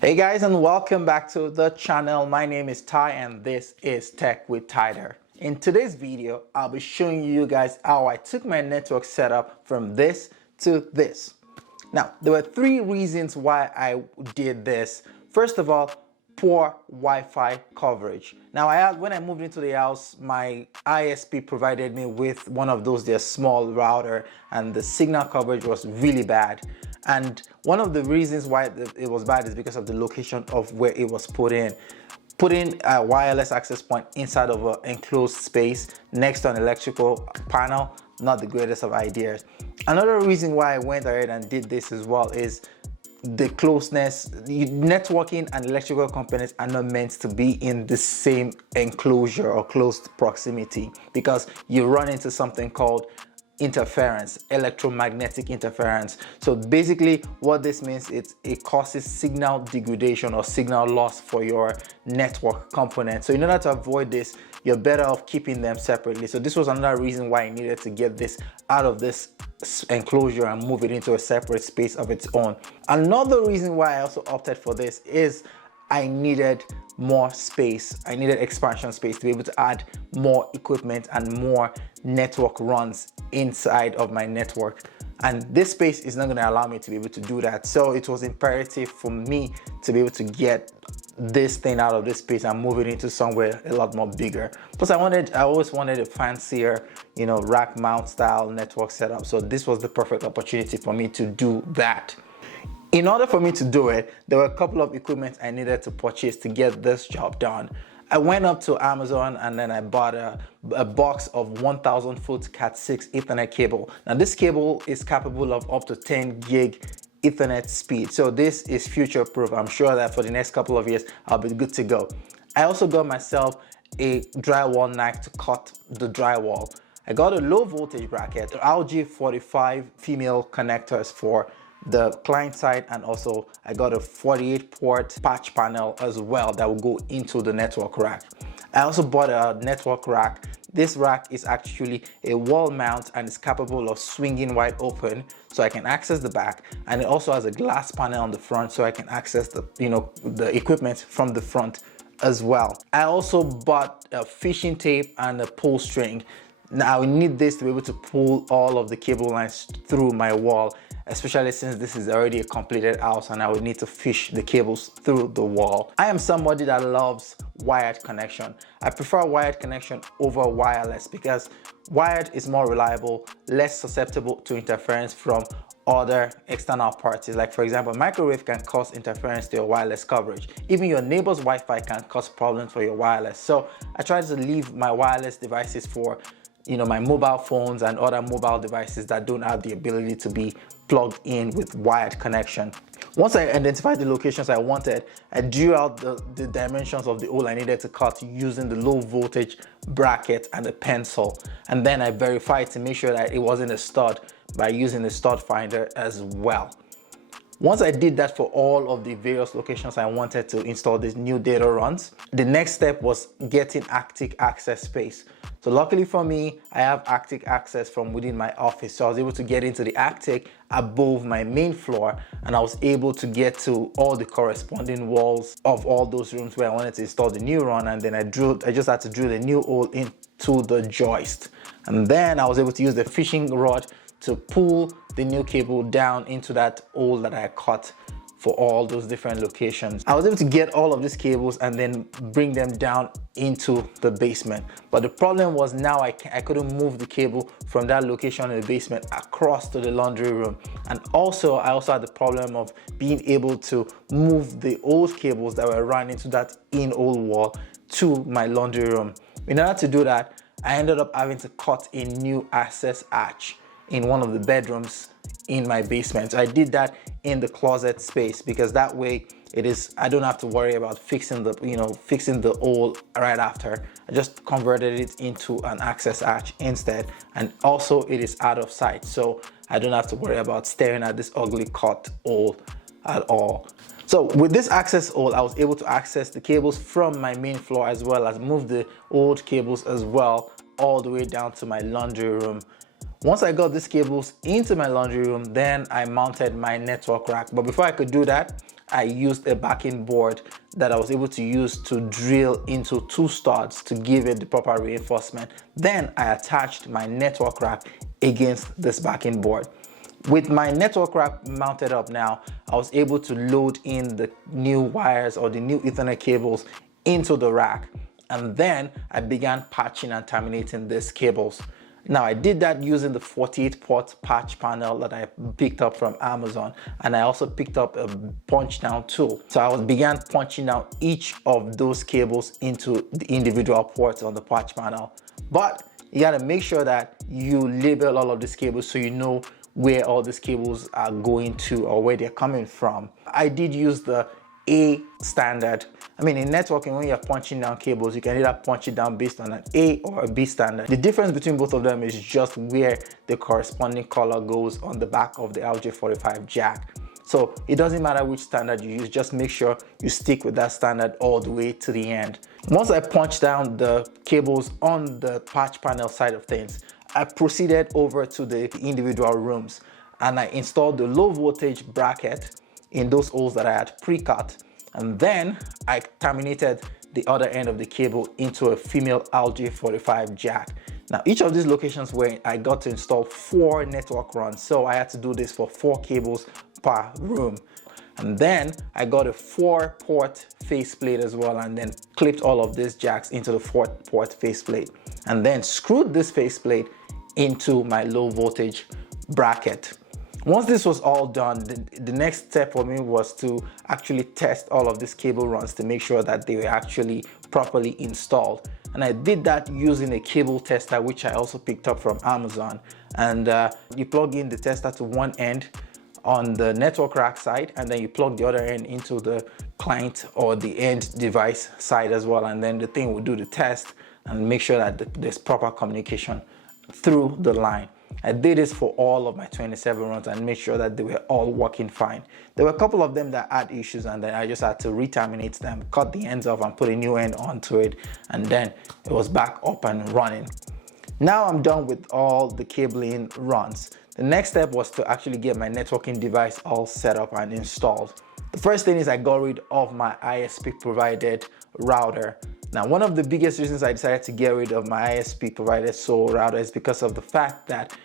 Hey guys, and welcome back to the channel. My name is Ty and this is Tech with Tyder. In today's video, I'll be showing you guys how I took my network setup from this to this. Now, there were three reasons why I did this. First of all, poor Wi-Fi coverage. Now, when I moved into the house, my ISP provided me with one of those, their small router, and the signal coverage was really bad. And one of the reasons why it was bad is because of the location of where it was put in. Putting a wireless access point inside of an enclosed space next to an electrical panel, not the greatest of ideas. Another reason why I went ahead and did this as well is the closeness. Networking and electrical components are not meant to be in the same enclosure or close proximity, because you run into something called interference, electromagnetic interference. So basically what this means is it causes signal degradation or signal loss for your network component. So in order to avoid this, you're better off keeping them separately. So this was another reason why I needed to get this out of this enclosure and move it into a separate space of its own. Another reason why I also opted for this is I needed more space. I needed expansion space to be able to add more equipment and more network runs inside of my network. And this space is not going to allow me to be able to do that. So it was imperative for me to be able to get this thing out of this space and move it into somewhere a lot more bigger. Plus I always wanted a fancier, rack mount style network setup. So this was the perfect opportunity for me to do that. In order for me to do it, there were a couple of equipment I needed to purchase to get this job done. I went up to Amazon and then I bought a box of 1000 foot Cat6 Ethernet cable. Now this cable is capable of up to 10 gig Ethernet speed. So this is future proof. I'm sure that for the next couple of years, I'll be good to go. I also got myself a drywall knife to cut the drywall. I got a low voltage bracket, RJ45 female connectors for the client side, and also I got a 48 port patch panel as well that will go into the network rack. I also bought a network rack. This rack is actually a wall mount and is capable of swinging wide open so I can access the back, and it also has a glass panel on the front so I can access the equipment from the front as well. I also bought a fishing tape and a pull string. Now I need this to be able to pull all of the cable lines through my wall, especially since this is already a completed house and I would need to fish the cables through the wall. I am somebody that loves wired connection. I prefer wired connection over wireless because wired is more reliable, less susceptible to interference from other external parties. Like for example, microwave can cause interference to your wireless coverage. Even your neighbor's Wi-Fi can cause problems for your wireless. So I try to leave my wireless devices for my mobile phones and other mobile devices that don't have the ability to be plugged in with wired connection. Once I identified the locations I wanted, I drew out the dimensions of the hole I needed to cut using the low voltage bracket and a pencil. And then I verified to make sure that it wasn't a stud by using the stud finder as well. Once I did that for all of the various locations I wanted to install these new data runs, the next step was getting Active access space. So luckily for me, I have Active access from within my office. So I was able to get into the Active above my main floor, and I was able to get to all the corresponding walls of all those rooms where I wanted to install the new run. And then I just had to drill the new hole into the joist. And then I was able to use the fishing rod to pull the new cable down into that hole that I cut for all those different locations. I was able to get all of these cables and then bring them down into the basement. But the problem was now I couldn't move the cable from that location in the basement across to the laundry room. And also, I also had the problem of being able to move the old cables that were run into that in-hole wall to my laundry room. In order to do that, I ended up having to cut a new access hatch in one of the bedrooms in my basement. So I did that in the closet space because that way I don't have to worry about fixing the hole right after. I just converted it into an access hatch instead, and also it is out of sight, so I don't have to worry about staring at this ugly cut hole at all. So with this access hole, I was able to access the cables from my main floor as well as move the old cables as well all the way down to my laundry room. Once I got these cables into my laundry room, then I mounted my network rack. But before I could do that, I used a backing board that I was able to use to drill into 2 studs to give it the proper reinforcement. Then I attached my network rack against this backing board. With my network rack mounted up now, I was able to load in the new wires or the new Ethernet cables into the rack. And then I began patching and terminating these cables. Now I did that using the 48 port patch panel that I picked up from Amazon, and I also picked up a punch down tool. So I began punching down each of those cables into the individual ports on the patch panel. But you gotta make sure that you label all of these cables so you know where all these cables are going to or where they're coming from. I did use the A standard. I mean, in networking, when you're punching down cables, you can either punch it down based on an A or a B standard. The difference between both of them is just where the corresponding color goes on the back of the RJ45 jack. So it doesn't matter which standard you use, just make sure you stick with that standard all the way to the end. Once I punched down the cables on the patch panel side of things, I proceeded over to the individual rooms and I installed the low voltage bracket in those holes that I had pre-cut, and then I terminated the other end of the cable into a female RJ45 jack. Now each of these locations where I got to install 4 network runs, so I had to do this for 4 cables per room. And then I got a 4-port faceplate as well, and then clipped all of these jacks into the 4-port faceplate, and then screwed this faceplate into my low voltage bracket. Once this was all done, the next step for me was to actually test all of these cable runs to make sure that they were actually properly installed. And I did that using a cable tester, which I also picked up from Amazon. And you plug in the tester to one end on the network rack side, and then you plug the other end into the client or the end device side as well. And then the thing will do the test and make sure that there's proper communication through the line. I did this for all of my 27 runs and made sure that they were all working fine. There were a couple of them that had issues, and then I just had to re-terminate them, cut the ends off and put a new end onto it, and then it was back up and running. Now I'm done with all the cabling runs. The next step was to actually get my networking device all set up and installed. The first thing is I got rid of my ISP provided router. Now, one of the biggest reasons I decided to get rid of my ISP provided sole router is because of the fact that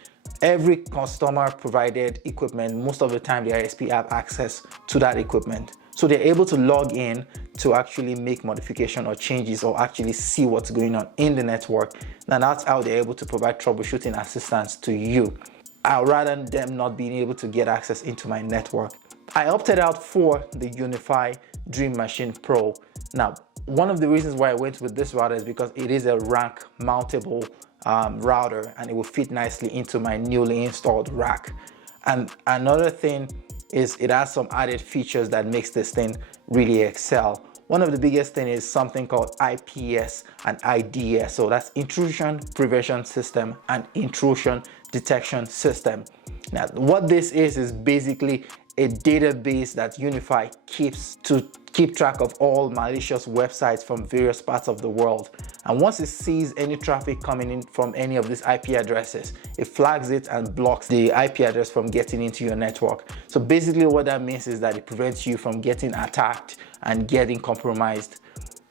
every customer provided equipment, most of the time the ISP have access to that equipment. So they're able to log in to actually make modification or changes or actually see what's going on in the network. Now that's how they're able to provide troubleshooting assistance to you, rather than them not being able to get access into my network. I opted out for the Unifi Dream Machine Pro. Now, one of the reasons why I went with this router is because it is a rack mountable router, and it will fit nicely into my newly installed rack. And another thing is it has some added features that makes this thing really excel. One of the biggest thing is something called IPS and IDS. So that's Intrusion Prevention System and Intrusion Detection System. Now, what this is basically a database that Unifi keeps to keep track of all malicious websites from various parts of the world. And once it sees any traffic coming in from any of these IP addresses, it flags it and blocks the IP address from getting into your network. So basically what that means is that it prevents you from getting attacked and getting compromised.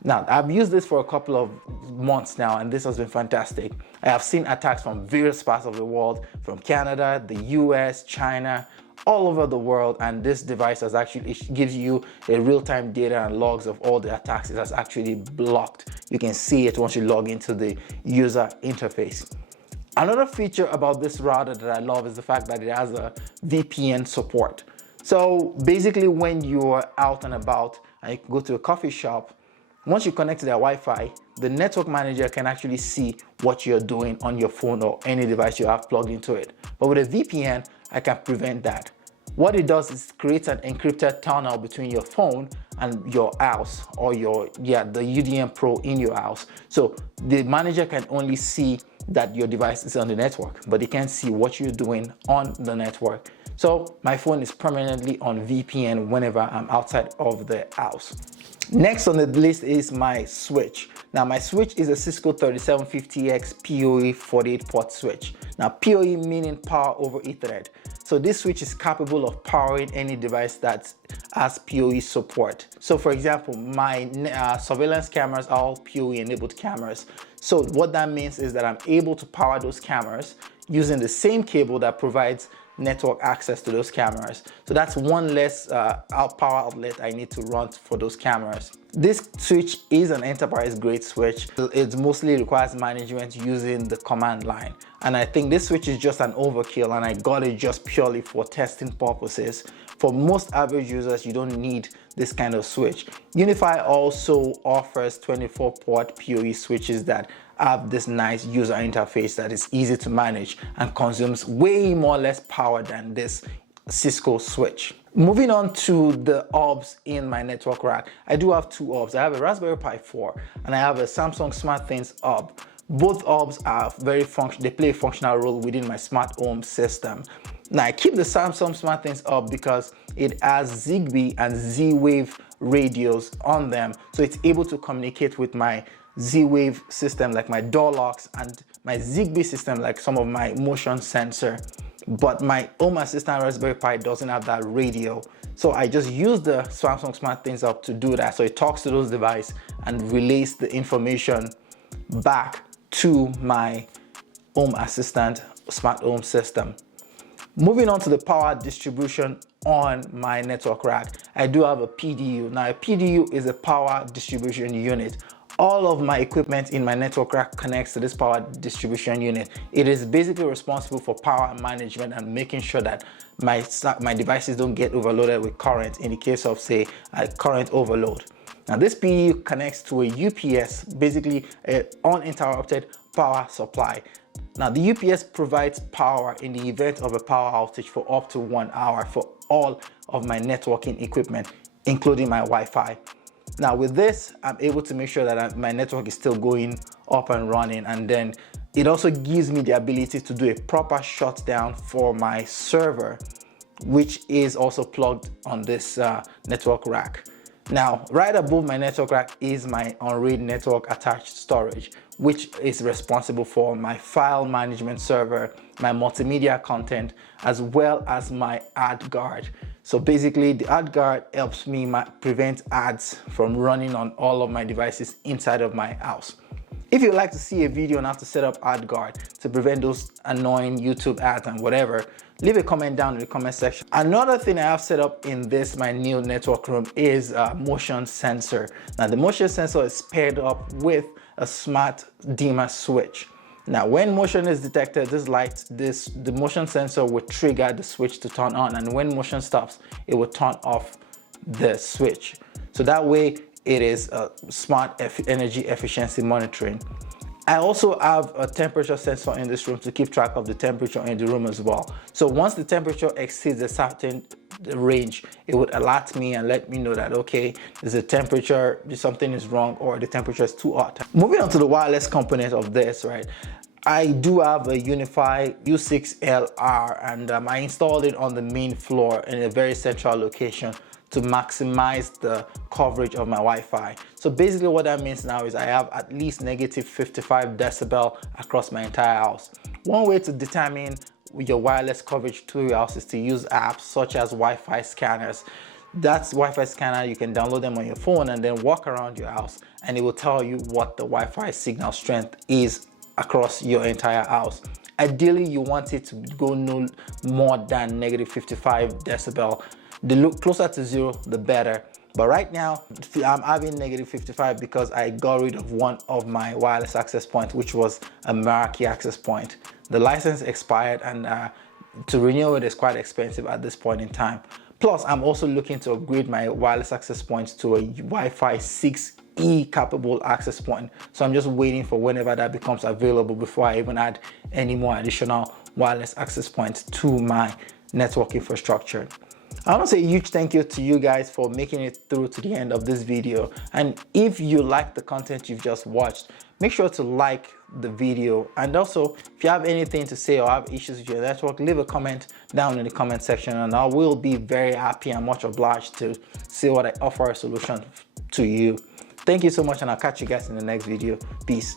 Now, I've used this for a couple of months now, and this has been fantastic. I have seen attacks from various parts of the world, from Canada, the US, China, all over the world, and this device has actually, it gives you a real-time data and logs of all the attacks it has actually blocked. You can see it once you log into the user interface. Another feature about this router that I love is the fact that it has a VPN support. So basically when you're out and about and you go to a coffee shop, once you connect to their Wi-Fi, the network manager can actually see what you're doing on your phone or any device you have plugged into it. But with a VPN, I can prevent that. What it does is create an encrypted tunnel between your phone and your house, or the UDM Pro in your house. So the manager can only see that your device is on the network, but they can't see what you're doing on the network. So my phone is permanently on VPN whenever I'm outside of the house. Next on the list is my switch. Now my switch is a Cisco 3750X PoE 48 port switch. Now PoE meaning power over Ethernet. So this switch is capable of powering any device that has PoE support. So for example, my surveillance cameras are all PoE enabled cameras. So what that means is that I'm able to power those cameras using the same cable that provides network access to those cameras. So that's one less power outlet I need to run for those cameras. This switch is an enterprise grade switch. It mostly requires management using the command line. And I think this switch is just an overkill, and I got it just purely for testing purposes. For most average users, you don't need this kind of switch. Unifi also offers 24-port PoE switches that have this nice user interface that is easy to manage and consumes way more less power than this Cisco switch. Moving on to the hubs in my network rack, I do have two hubs. I have a Raspberry Pi 4 and I have a Samsung SmartThings hub. Both hubs are very they play a functional role within my smart home system. Now I keep the Samsung SmartThings hub because it has Zigbee and Z-Wave radios on them, so it's able to communicate with my Z-Wave system like my door locks and my Zigbee system like some of my motion sensor. But my home assistant Raspberry Pi doesn't have that radio, so I just use the Samsung SmartThings hub to do that. So it talks to those devices and relays the information back to my home assistant smart home system. Moving on to the power distribution on my network rack, I do have a PDU. Now a PDU is a power distribution unit. All of my equipment in my network rack connects to this power distribution unit. It is basically responsible for power management and making sure that my devices don't get overloaded with current in the case of, say, a current overload. Now this PDU connects to a UPS, basically an uninterrupted power supply. Now the UPS provides power in the event of a power outage for up to 1 hour for all of my networking equipment, including my Wi-Fi. Now with this, I'm able to make sure that my network is still going up and running, and then it also gives me the ability to do a proper shutdown for my server, which is also plugged on this network rack. Now, right above my network rack is my on-RAID network attached storage, which is responsible for my file management server, my multimedia content, as well as my ad guard. So basically, the ad guard helps me prevent ads from running on all of my devices inside of my house. If you'd like to see a video on how to set up ad guard to prevent those annoying YouTube ads and whatever, leave a comment down in the comment section. Another thing I have set up in my new network room is a motion sensor. Now the motion sensor is paired up with a smart dimmer switch. Now when motion is detected, the motion sensor will trigger the switch to turn on, and when motion stops, it will turn off the switch. So that way it is a smart energy efficiency monitoring. I also have a temperature sensor in this room to keep track of the temperature in the room as well. So once the temperature exceeds a certain range, it would alert me and let me know that, okay, there's a temperature, something is wrong, or the temperature is too hot. Moving on to the wireless component of this, right? I do have a Unifi U6 LR, and I installed it on the main floor in a very central location to maximize the coverage of my Wi-Fi. So basically what that means now is I have at least negative 55 decibel across my entire house. One way to determine your wireless coverage to your house is to use apps such as Wi-Fi scanners. That's Wi-Fi scanner, you can download them on your phone and then walk around your house, and it will tell you what the Wi-Fi signal strength is across your entire house. Ideally, you want it to go no more than negative 55 decibel. The look closer to zero, the better. But right now, I'm having negative 55 because I got rid of one of my wireless access points, which was a Meraki access point. The license expired, and to renew it is quite expensive at this point in time. Plus, I'm also looking to upgrade my wireless access points to a Wi-Fi 6E capable access point. So I'm just waiting for whenever that becomes available before I even add any more additional wireless access points to my network infrastructure. I want to say a huge thank you to you guys for making it through to the end of this video. And if you like the content you've just watched, make sure to like the video. And also, if you have anything to say or have issues with your network, leave a comment down in the comment section, and I will be very happy and much obliged to see what I offer a solution to you. Thank you so much, and I'll catch you guys in the next video. Peace.